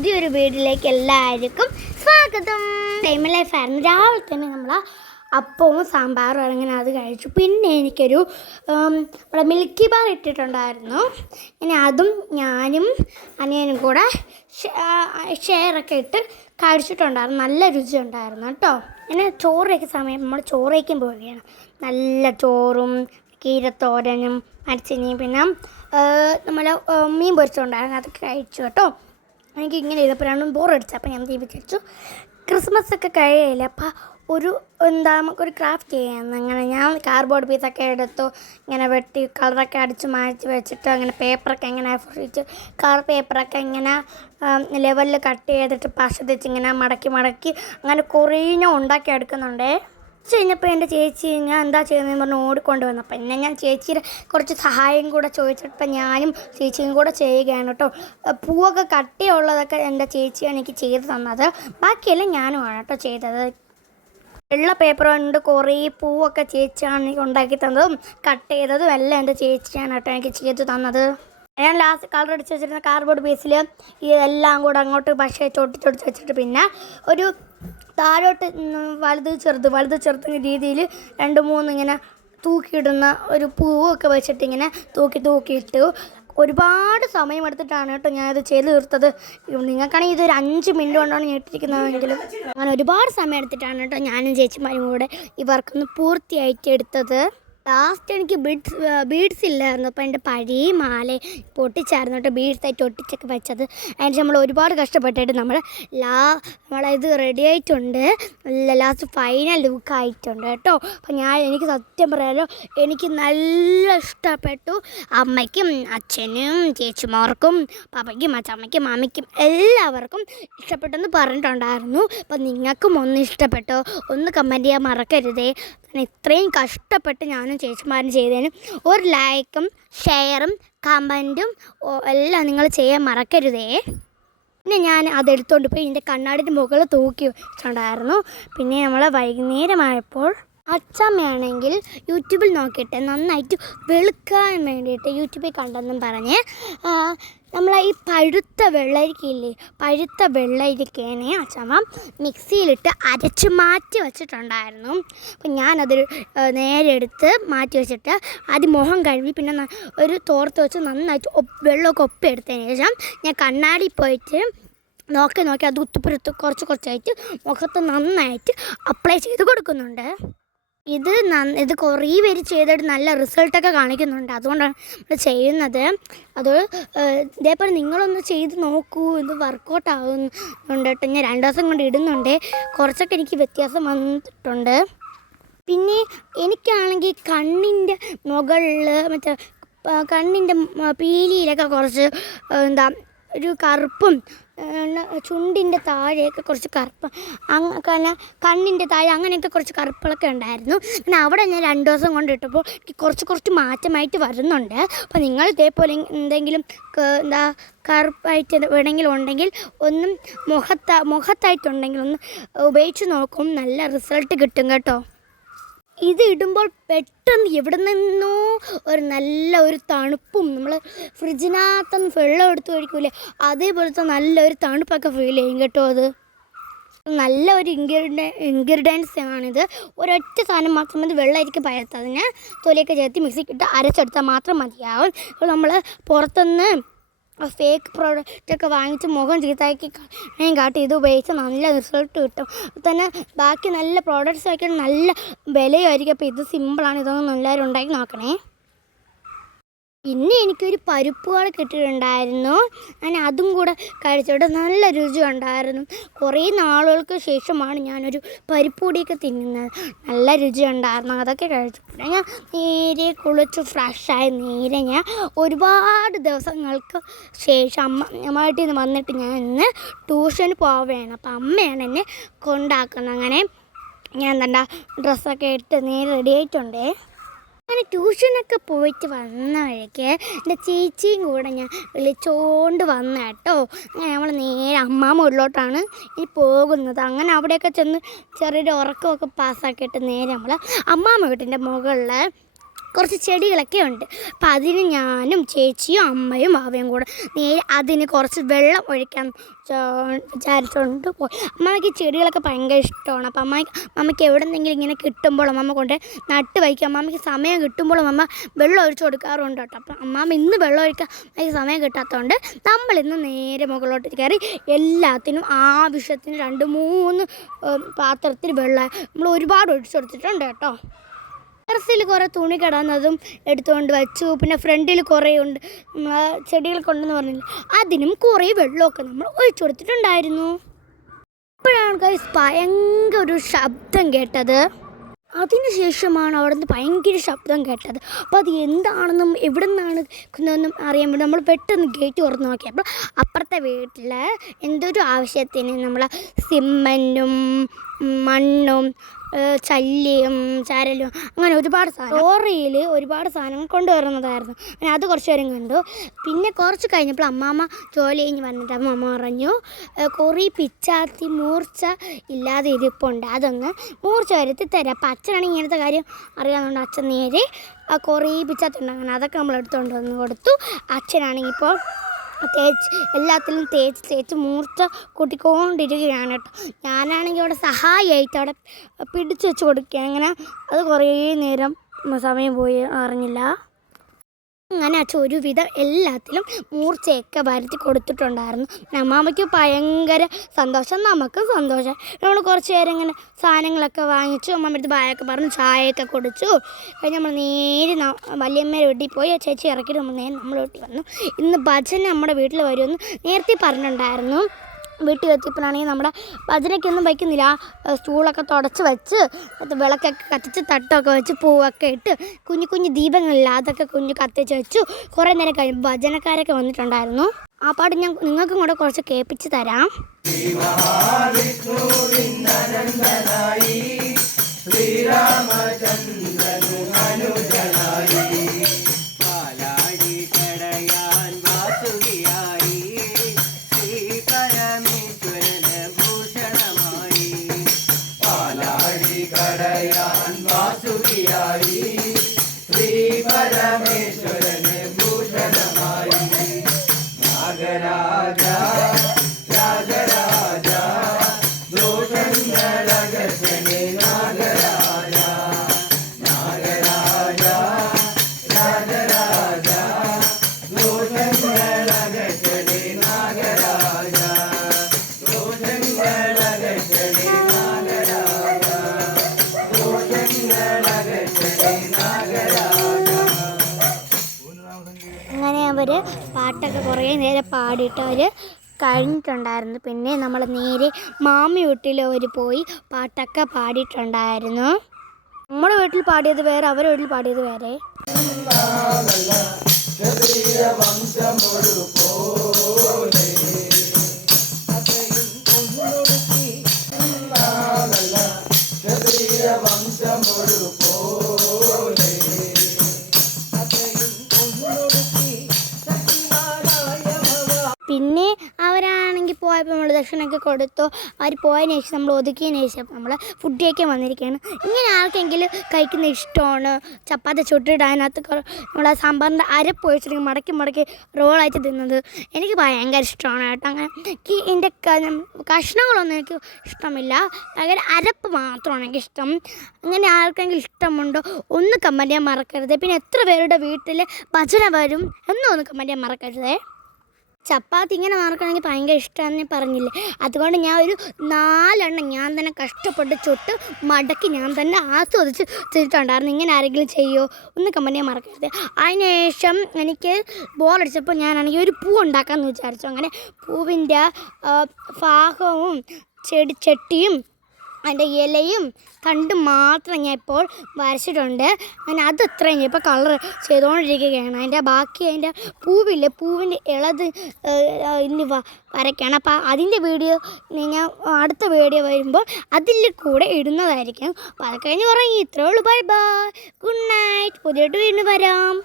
പുതിയൊരു വീഡിയോയിലേക്ക് എല്ലാവർക്കും സ്വാഗതം. ടൈം ലൈഫായിരുന്നു. രാവിലെ തന്നെ നമ്മൾ അപ്പവും സാമ്പാറും അങ്ങനെ അത് കഴിച്ചു. പിന്നെ എനിക്കൊരു നമ്മുടെ മിൽക്കി ബാർ ഇട്ടിട്ടുണ്ടായിരുന്നു. ഇനി അതും ഞാനും അനിയനും കൂടെ ഷെയറൊക്കെ ഇട്ട് കഴിച്ചിട്ടുണ്ടായിരുന്നു. നല്ല രുചി ഉണ്ടായിരുന്നു കേട്ടോ. ഇനി ചോറ് വയ്ക്കുന്ന സമയം നമ്മൾ ചോറ് വയ്ക്കാൻ പോവുകയാണ്. നല്ല ചോറും കീരത്തോരനും മരിച്ചിനിയും പിന്നെ നമ്മൾ മീൻ പൊരിച്ചുകൊണ്ടായിരുന്നു. അതൊക്കെ കഴിച്ചു കേട്ടോ. എനിക്ക് ഇങ്ങനെ ചെയ്തപ്പോഴാണ് ബോറടിച്ചത്. അപ്പോൾ ഞാൻ വിചാരിച്ചു ക്രിസ്മസ് ഒക്കെ കഴിയില്ല, അപ്പോൾ നമുക്കൊരു ക്രാഫ്റ്റ് ചെയ്യാമെന്ന്. അങ്ങനെ ഞാൻ കാർഡ്ബോർഡ് പീസൊക്കെ എടുത്തു, ഇങ്ങനെ വെട്ടി കളറൊക്കെ അടിച്ച് മാറ്റി വെച്ചിട്ട് അങ്ങനെ പേപ്പറൊക്കെ ഇങ്ങനെ പൊഴിച്ച് കളർ പേപ്പറൊക്കെ ഇങ്ങനെ ലെവലിൽ കട്ട് ചെയ്തിട്ട് പശ തെച്ച് ഇങ്ങനെ മടക്കി അങ്ങനെ കുറേ ഞാൻ ഉണ്ടാക്കി എടുക്കുന്നുണ്ടേ. കഴിഞ്ഞപ്പോൾ എൻ്റെ ചേച്ചി ഞാൻ എന്താ ചെയ്യുന്നതെന്ന് പറഞ്ഞ് ഓടിക്കൊണ്ട് വന്നു. അപ്പം പിന്നെ ഞാൻ ചേച്ചിയുടെ കുറച്ച് സഹായം കൂടെ ചോദിച്ചപ്പോൾ ഞാനും ചേച്ചിയും കൂടെ ചെയ്യുകയാണ് കേട്ടോ. പൂവൊക്കെ കട്ടിയുള്ളതൊക്കെ എൻ്റെ ചേച്ചിയാണ് എനിക്ക് ചെയ്ത് തന്നത്, ബാക്കിയെല്ലാം ഞാനുമാണ് കേട്ടോ ചെയ്തത്. വെള്ള പേപ്പർ കൊണ്ട് കുറേ പൂവൊക്കെ ചേച്ചിയാണ് എനിക്ക് ഉണ്ടാക്കി തന്നതും കട്ട് ചെയ്തതും എല്ലാം എൻ്റെ ചേച്ചിയാണ് കേട്ടോ എനിക്ക് ചെയ്ത് തന്നത്. ഞാൻ ലാസ്റ്റ് കളർ അടിച്ച് വെച്ചിരുന്ന കാർഡ്ബോർഡ് പീസിൽ എല്ലാം കൂടെ അങ്ങോട്ട് പക്ഷേ ചൊട്ടിച്ചൊടിച്ച് വെച്ചിട്ട് പിന്നെ ഒരു താഴോട്ട് വലുത് ചെറുത് രീതിയിൽ 2-3 ഇങ്ങനെ തൂക്കിയിടുന്ന ഒരു പൂവൊക്കെ വെച്ചിട്ട് ഇങ്ങനെ തൂക്കിയിട്ട് ഒരുപാട് സമയമെടുത്തിട്ടാണ് കേട്ടോ ഞാനിത് ചെയ്ത് തീർത്തത്. നിങ്ങൾക്കാണെങ്കിൽ ഇതൊരു 5 മിനിറ്റ് കൊണ്ടാണ് ഞാൻ ഇട്ടിരിക്കുന്നതെങ്കിലും അങ്ങനെ ഒരുപാട് സമയം എടുത്തിട്ടാണ് കേട്ടോ ഞാനും ചേച്ചിമാരും കൂടെ ഈ വർക്കൊന്ന് പൂർത്തിയായിട്ട് എടുത്തത്. ലാസ്റ്റ് എനിക്ക് ബീഡ്സ് ഇല്ലായിരുന്നു. അപ്പോൾ എൻ്റെ പഴയ മാല പൊട്ടിച്ചായിരുന്നു കേട്ടോ, ബീഡ്സായിട്ട് ഒട്ടിച്ചൊക്കെ വെച്ചത്. അതിന് നമ്മൾ ഒരുപാട് കഷ്ടപ്പെട്ടിട്ട് നമ്മളത് റെഡി ആയിട്ടുണ്ട്. ലാസ്റ്റ് ഫൈനൽ ലുക്ക് ആയിട്ടുണ്ട് കേട്ടോ. അപ്പോൾ എനിക്ക് സത്യം പറയാലോ എനിക്ക് നല്ല ഇഷ്ടപ്പെട്ടു. അമ്മയ്ക്കും അച്ഛനും ചേച്ചിമാർക്കും പാപ്പയ്ക്കും അച്ചമ്മയ്ക്കും മാമിക്കും എല്ലാവർക്കും ഇഷ്ടപ്പെട്ടെന്ന് പറഞ്ഞിട്ടുണ്ടായിരുന്നു. അപ്പോൾ നിങ്ങൾക്കും ഒന്ന് ഇഷ്ടപ്പെട്ടോ ഒന്ന് കമൻറ്റ് ചെയ്യാൻ മറക്കരുതേ. ഇത്രയും കഷ്ടപ്പെട്ട് ഞാനും ചേച്ചിമാരും ചെയ്തതിന് ഒരു ലൈക്കും ഷെയറും കമൻറ്റും എല്ലാം നിങ്ങൾ ചെയ്യാൻ മറക്കരുതേ. പിന്നെ ഞാൻ അതെടുത്തുകൊണ്ട് പോയി എൻ്റെ കണ്ണാടിൻ്റെ മുകളിൽ തൂക്കി വെച്ചിട്ടുണ്ടായിരുന്നു. പിന്നെ നമ്മൾ വൈകുന്നേരമായപ്പോൾ അച്ചമ്മയാണെങ്കിൽ യൂട്യൂബിൽ നോക്കിയിട്ട് നന്നായിട്ട് വെളുക്കാൻ വേണ്ടിയിട്ട് യൂട്യൂബിൽ കണ്ടെന്നും പറഞ്ഞ് നമ്മൾ ഈ പഴുത്ത വെള്ളരിക്കേനെ അച്ചമ്മ മിക്സിയിലിട്ട് അരച്ച് മാറ്റി വെച്ചിട്ടുണ്ടായിരുന്നു. അപ്പം ഞാനതൊരു നേരെ എടുത്ത് മാറ്റി വെച്ചിട്ട് ആദ്യം മുഖം കഴുകി പിന്നെ ഒരു തോർത്ത് വെച്ച് നന്നായിട്ട് വെള്ളമൊക്കെ ഒപ്പിയെടുത്തതിന് ശേഷം ഞാൻ കണ്ണാടി പോയിട്ട് നോക്കി അത് ഉത്തുപ്പുറത്ത് കുറച്ചായിട്ട് മുഖത്ത് നന്നായിട്ട് അപ്ലൈ ചെയ്ത് കൊടുക്കുന്നുണ്ട്. ഇത് കുറേ പേര് ചെയ്തിട്ട് നല്ല റിസൾട്ടൊക്കെ കാണിക്കുന്നുണ്ട്, അതുകൊണ്ടാണ് നമ്മൾ ചെയ്യുന്നത്. ഇതേപോലെ നിങ്ങളൊന്ന് ചെയ്ത് നോക്കൂ, ഇത് വർക്കൗട്ട് ആകുന്നുണ്ട് കേട്ടോ. ഞാൻ 2 ദിവസം കൊണ്ട് ഇടുന്നുണ്ട്, കുറച്ചൊക്കെ എനിക്ക് വ്യത്യാസം വന്നിട്ടുണ്ട്. പിന്നെ എനിക്കാണെങ്കിൽ കണ്ണിൻ്റെ മുകളിൽ കണ്ണിൻ്റെ പീലിയിലൊക്കെ കുറച്ച് ഒരു കറുപ്പും ചുണ്ടിൻ്റെ താഴെയൊക്കെ കുറച്ച് കറുപ്പ് കണ്ണിൻ്റെ താഴെ അങ്ങനെയൊക്കെ കുറച്ച് കറുപ്പുകളൊക്കെ ഉണ്ടായിരുന്നു. പിന്നെ അവിടെ ഞാൻ 2 ദിവസം കൊണ്ട് ഇട്ടപ്പോൾ എനിക്ക് കുറച്ച് മാറ്റമായിട്ട് വരുന്നുണ്ട്. അപ്പോൾ നിങ്ങൾ ഇതേപോലെ എന്തെങ്കിലും കറുപ്പായിട്ട് വേണമെങ്കിലും ഉണ്ടെങ്കിൽ ഒന്നും മുഖത്തായിട്ടുണ്ടെങ്കിൽ ഒന്ന് ഉപയോഗിച്ച് നോക്കും, നല്ല റിസൾട്ട് കിട്ടും കേട്ടോ. ഇത് ഇടുമ്പോൾ പെട്ടെന്ന് എവിടെ നിന്നോ ഒരു തണുപ്പും, നമ്മൾ ഫ്രിഡ്ജിനകത്തുനിന്ന് വെള്ളം എടുത്ത് കഴിക്കൂലേ അതേപോലത്തെ നല്ലൊരു തണുപ്പൊക്കെ ഫീൽ ചെയ്യും കേട്ടോ. അത് നല്ല ഒരു ഇൻഗ്രീഡിയൻസ് ആണിത്. ഒരൊറ്റ സാധനം മാത്രം മതി, വെള്ളമായിരിക്കും പഴുത്തതിന് തൊലിയൊക്കെ ചേർത്ത് മിക്സിക്കിട്ട് അരച്ചെടുത്താൽ മാത്രം മതിയാവും. ഇപ്പോൾ നമ്മൾ പുറത്തുനിന്ന് ഫേക്ക് പ്രോഡക്റ്റൊക്കെ വാങ്ങിച്ച് മുഖം ചീത്താക്കി കാട്ടി ഇത് ഉപയോഗിച്ച് നല്ല റിസൾട്ട് കിട്ടും. തന്നെ ബാക്കി നല്ല പ്രോഡക്റ്റ്സ് ആക്കി നല്ല വിലയായിരിക്കും. അപ്പോൾ ഇത് സിമ്പിളാണ്, ഇതൊന്നും എല്ലാവരും ഉണ്ടാക്കി നോക്കണേ. പിന്നെ എനിക്കൊരു പരിപ്പുകൾ കിട്ടിയിട്ടുണ്ടായിരുന്നു, ഞാൻ അതും കൂടെ കഴിച്ചിട്ട് നല്ല രുചി ഉണ്ടായിരുന്നു. കുറേ നാളുകൾക്ക് ശേഷമാണ് ഞാനൊരു പരിപ്പുപൊടിയൊക്കെ തിന്നുന്നത്, നല്ല രുചി ഉണ്ടായിരുന്നു. അതൊക്കെ കഴിച്ചിട്ട് ഞാൻ നേരെ കുളിച്ച് ഫ്രഷായി നേരെ ഞാൻ ഒരുപാട് ദിവസങ്ങൾക്ക് ശേഷം അമ്മ വീട്ടിൽ നിന്ന് വന്നിട്ട് ഞാൻ ഇന്ന് ട്യൂഷന് പോവുകയാണ്. അപ്പോൾ അമ്മയാണ് എന്നെ കൊണ്ടാക്കുന്നത്. അങ്ങനെ ഞാൻ ഡ്രസ്സൊക്കെ ഇട്ട് നേരെ റെഡി ആയിട്ടുണ്ടേ. അങ്ങനെ ട്യൂഷനൊക്കെ പോയിട്ട് വന്ന വഴിക്ക് എൻ്റെ ചേച്ചിയും കൂടെ ഞാൻ വിളിച്ചുകൊണ്ട് വന്ന കേട്ടോ. അങ്ങനെ നമ്മൾ നേരെ അമ്മാമ്മ വീട്ടിലോട്ടാണ് ഈ പോകുന്നത്. അങ്ങനെ അവിടെയൊക്കെ ചെന്ന് ചെറിയൊരു ഉറക്കമൊക്കെ പാസ്സാക്കിയിട്ട് നേരെ നമ്മൾ അമ്മാമ്മ വീട്ടിൻ്റെ മുകളിൽ കുറച്ച് ചെടികളൊക്കെ ഉണ്ട്. അപ്പം അതിന് ഞാനും ചേച്ചിയും അമ്മയും അവയും കൂടെ നേരെ അതിന് കുറച്ച് വെള്ളം ഒഴിക്കാൻ വിചാരിച്ചുകൊണ്ട് പോയി. അമ്മയ്ക്ക് ചെടികളൊക്കെ ഭയങ്കര ഇഷ്ടമാണ്. അപ്പം അമ്മയ്ക്ക് എവിടെ നിന്നെങ്കിലും ഇങ്ങനെ കിട്ടുമ്പോഴും അമ്മ കൊണ്ട് നട്ട് വയ്ക്കും. അമ്മയ്ക്ക് സമയം കിട്ടുമ്പോഴും അമ്മ വെള്ളം ഒഴിച്ച് കൊടുക്കാറുണ്ട് കേട്ടോ. അപ്പം അമ്മ ഇന്ന് വെള്ളം ഒഴിക്കാൻ അമ്മയ്ക്ക് സമയം കിട്ടാത്തതുകൊണ്ട് നമ്മളിന്ന് നേരെ മുകളിലോട്ട് കയറി എല്ലാത്തിനും ആവശ്യത്തിന് 2-3 പാത്രത്തിൽ വെള്ളം നമ്മൾ ഒരുപാട് ഒഴിച്ചു കൊടുത്തിട്ടുണ്ട് കേട്ടോ. ടെറസിൽ കുറേ തുണി കിടന്നതും എടുത്തുകൊണ്ട് വെച്ചു. പിന്നെ ഫ്രണ്ടിൽ കുറേ ഉണ്ട് ചെടികൾ കൊണ്ടെന്ന് പറഞ്ഞില്ല, അതിനും കുറേ വെള്ളമൊക്കെ നമ്മൾ ഒഴിച്ചു കൊടുത്തിട്ടുണ്ടായിരുന്നു. അപ്പോഴാണ് ഗൈസ് ഭയങ്കര ഒരു ശബ്ദം കേട്ടത്. അതിനുശേഷമാണ് അവിടെ നിന്ന് ഭയങ്കര ശബ്ദം കേട്ടത്. അപ്പോൾ അത് എന്താണെന്നും എവിടെ നിന്നാണ് എന്നും അറിയാൻ വേണ്ടി നമ്മൾ പെട്ടെന്ന് ഗേറ്റ് തുറന്ന് നോക്കിയപ്പോൾ അപ്പുറത്തെ വീട്ടിൽ എന്തൊരു ആവശ്യത്തിന് നമ്മൾ സിമെൻറ്റും മണ്ണും ചല്ലിയും ചരലും അങ്ങനെ ഒരുപാട് ലോറിയിൽ ഒരുപാട് സാധനങ്ങൾ കൊണ്ടുവരുന്നതായിരുന്നു. അങ്ങനെ അത് കുറച്ച് നേരം കണ്ടു. പിന്നെ കുറച്ച് കഴിഞ്ഞപ്പോൾ അമ്മാമ്മ ജോലി കഴിഞ്ഞ് വന്നിട്ട് അമ്മ പറഞ്ഞു കുറേ പിച്ചാത്തി മൂർച്ച ഇല്ലാതെ ഇരിപ്പുണ്ട്, അതൊന്ന് മൂർച്ച വരുത്തി തരാം. അപ്പം അച്ഛനാണെങ്കിൽ ഇങ്ങനത്തെ കാര്യം അറിയാവുന്നതുകൊണ്ട് അച്ഛൻ നേരെ കുറേ പിച്ചാത്തി ഉണ്ട്, അങ്ങനെ അതൊക്കെ നമ്മൾ എടുത്തുകൊണ്ട് വന്ന് കൊടുത്തു. അച്ഛനാണെങ്കിൽ ഇപ്പോൾ എല്ലാത്തിലും തേച്ച് മൂർച്ച കൂട്ടിക്കൊണ്ടിരിക്കുകയാണ് കേട്ടോ. ഞാനാണെങ്കിൽ അവിടെ സഹായിയായിട്ട് അവിടെ പിടിച്ച് വെച്ച് കൊടുക്കുക. അങ്ങനെ അത് കുറേ നേരം സമയം പോയി അറിഞ്ഞില്ല. അങ്ങനെ അച്ഛൻ ഒരുവിധം എല്ലാത്തിലും മൂർച്ചയൊക്കെ വരുത്തി കൊടുത്തിട്ടുണ്ടായിരുന്നു. അമ്മാമ്മയ്ക്ക് ഭയങ്കര സന്തോഷം, നമുക്കും സന്തോഷം. നമ്മൾ കുറച്ച് നേരം ഇങ്ങനെ സാധനങ്ങളൊക്കെ വാങ്ങിച്ചു, അമ്മമ്മടുത്ത് ബായൊക്കെ പറഞ്ഞു ചായയൊക്കെ കുടിച്ചു. കഴിഞ്ഞ് നമ്മൾ നേരെ വല്യമ്മയുടെ വീട്ടിൽ പോയി ചേച്ചി ഇറക്കിയിട്ട് നമ്മൾ നേരെ നമ്മുടെ വീട്ടിൽ വന്നു. ഇന്ന് ഭജന നമ്മുടെ വീട്ടിൽ വരുമെന്ന് നേരത്തെ പറഞ്ഞിട്ടുണ്ടായിരുന്നു. വീട്ടിൽ എത്തിയപ്പോഴാണെങ്കിൽ നമ്മുടെ ഭജനയ്ക്കൊന്നും വയ്ക്കുന്നില്ല. സ്റ്റൂളൊക്കെ തുടച്ച് വെച്ച് വിളക്കൊക്കെ കത്തിച്ച് തട്ടമൊക്കെ വെച്ച് പൂവൊക്കെ ഇട്ട് കുഞ്ഞു കുഞ്ഞു ദീപങ്ങളില്ല അതൊക്കെ കത്തിച്ച് വെച്ചു. കുറേ നേരം കഴിയുമ്പോൾ ഭജനക്കാരൊക്കെ വന്നിട്ടുണ്ടായിരുന്നു. ആ പാട്ട് ഞാൻ നിങ്ങൾക്കും കൂടെ കുറച്ച് കേൾപ്പിച്ച് തരാം. അങ്ങനെ അവർ പാട്ടൊക്കെ കുറേ നേരം പാടിയിട്ട് അവർ കഴിഞ്ഞിട്ടുണ്ടായിരുന്നു. പിന്നെ നമ്മൾ നേരെ മാമി വീട്ടിൽ അവർ പോയി പാട്ടൊക്കെ പാടിയിട്ടുണ്ടായിരുന്നു. നമ്മുടെ വീട്ടിൽ പാടിയത് വേറെ, അവരുടെ വീട്ടിൽ പാടിയത് വേറെ. പിന്നെ അവരാണെങ്കിൽ പോയപ്പോൾ നമ്മൾ ദക്ഷിണയൊക്കെ കൊടുത്തു. അവർ പോയതിന് ശേഷം നമ്മൾ ഒതുക്കിയതിന് ശേഷം നമ്മൾ ഫുഡ് കഴിക്കാൻ വന്നിരിക്കുകയാണ്. ഇങ്ങനെ ആർക്കെങ്കിലും കഴിക്കുന്ന ഇഷ്ടമാണ് ചപ്പാത്തി ചുട്ടിട്ട് അതിനകത്ത് നമ്മുടെ സാമ്പാറിൻ്റെ അരപ്പ് ഒഴിച്ചിട്ട് മടക്കി റോളായിട്ട് തിന്നത് എനിക്ക് ഭയങ്കര ഇഷ്ടമാണ് കേട്ടോ. അങ്ങനെ എൻ്റെ കഷ്ണങ്ങളൊന്നും എനിക്ക് ഇഷ്ടമില്ല, ഭയങ്കര അരപ്പ് മാത്രമാണ് എനിക്കിഷ്ടം. അങ്ങനെ ആർക്കെങ്കിലും ഇഷ്ടമുണ്ടോ ഒന്ന് കമൻറ്റ് ചെയ്യാൻ മറക്കരുത്. പിന്നെ എത്ര പേരുടെ വീട്ടിൽ ഭജന വരും എന്നൊന്ന് കമൻറ്റ് ചെയ്യാൻ മറക്കരുതേ. ചപ്പാത്തി ഇങ്ങനെ മാർക്കണമെങ്കിൽ ഭയങ്കര ഇഷ്ടമാണെന്ന് പറഞ്ഞില്ലേ, അതുകൊണ്ട് ഞാൻ ഒരു 4 എണ്ണം ഞാൻ തന്നെ കഷ്ടപ്പെട്ട് ചുട്ട് മടക്കി ഞാൻ തന്നെ ആസ്വദിച്ച് ചെയ്തിട്ടുണ്ടായിരുന്നു. ഇങ്ങനെ ആരെങ്കിലും ചെയ്യുമോ ഒന്ന് കമൻറ്റ് ചെയ്യാൻ മറക്കരുത്. അതിനുശേഷം എനിക്ക് ബോളടിച്ചപ്പോൾ ഞാനാണെങ്കിൽ ഒരു പൂ ഉണ്ടാക്കാമെന്ന് വിചാരിച്ചു. അങ്ങനെ പൂവിൻ്റെ ഭാഗവും ചട്ടിയും അതിൻ്റെ ഇലയും തണ്ട് മാത്രം ഞാൻ ഇപ്പോൾ വരച്ചിട്ടുണ്ട്. അങ്ങനെ അത് ഇത്രയും ഇപ്പോൾ കളർ ചെയ്തുകൊണ്ടിരിക്കുകയാണ്. അതിൻ്റെ ബാക്കി അതിൻ്റെ പൂവിൻ്റെ ഇളത് ഇനി വരയ്ക്കണം. അപ്പോൾ അതിൻ്റെ വീഡിയോ ഞാൻ അടുത്ത വീഡിയോ വരുമ്പോൾ അതിൽ കൂടെ ഇടുന്നതായിരിക്കും. അപ്പോൾ അത് കഴിഞ്ഞ് പറയും ഇത്രയേ ഉള്ളൂ. Bye bye, good night. പുതിയ വീണ്ടും വരാം.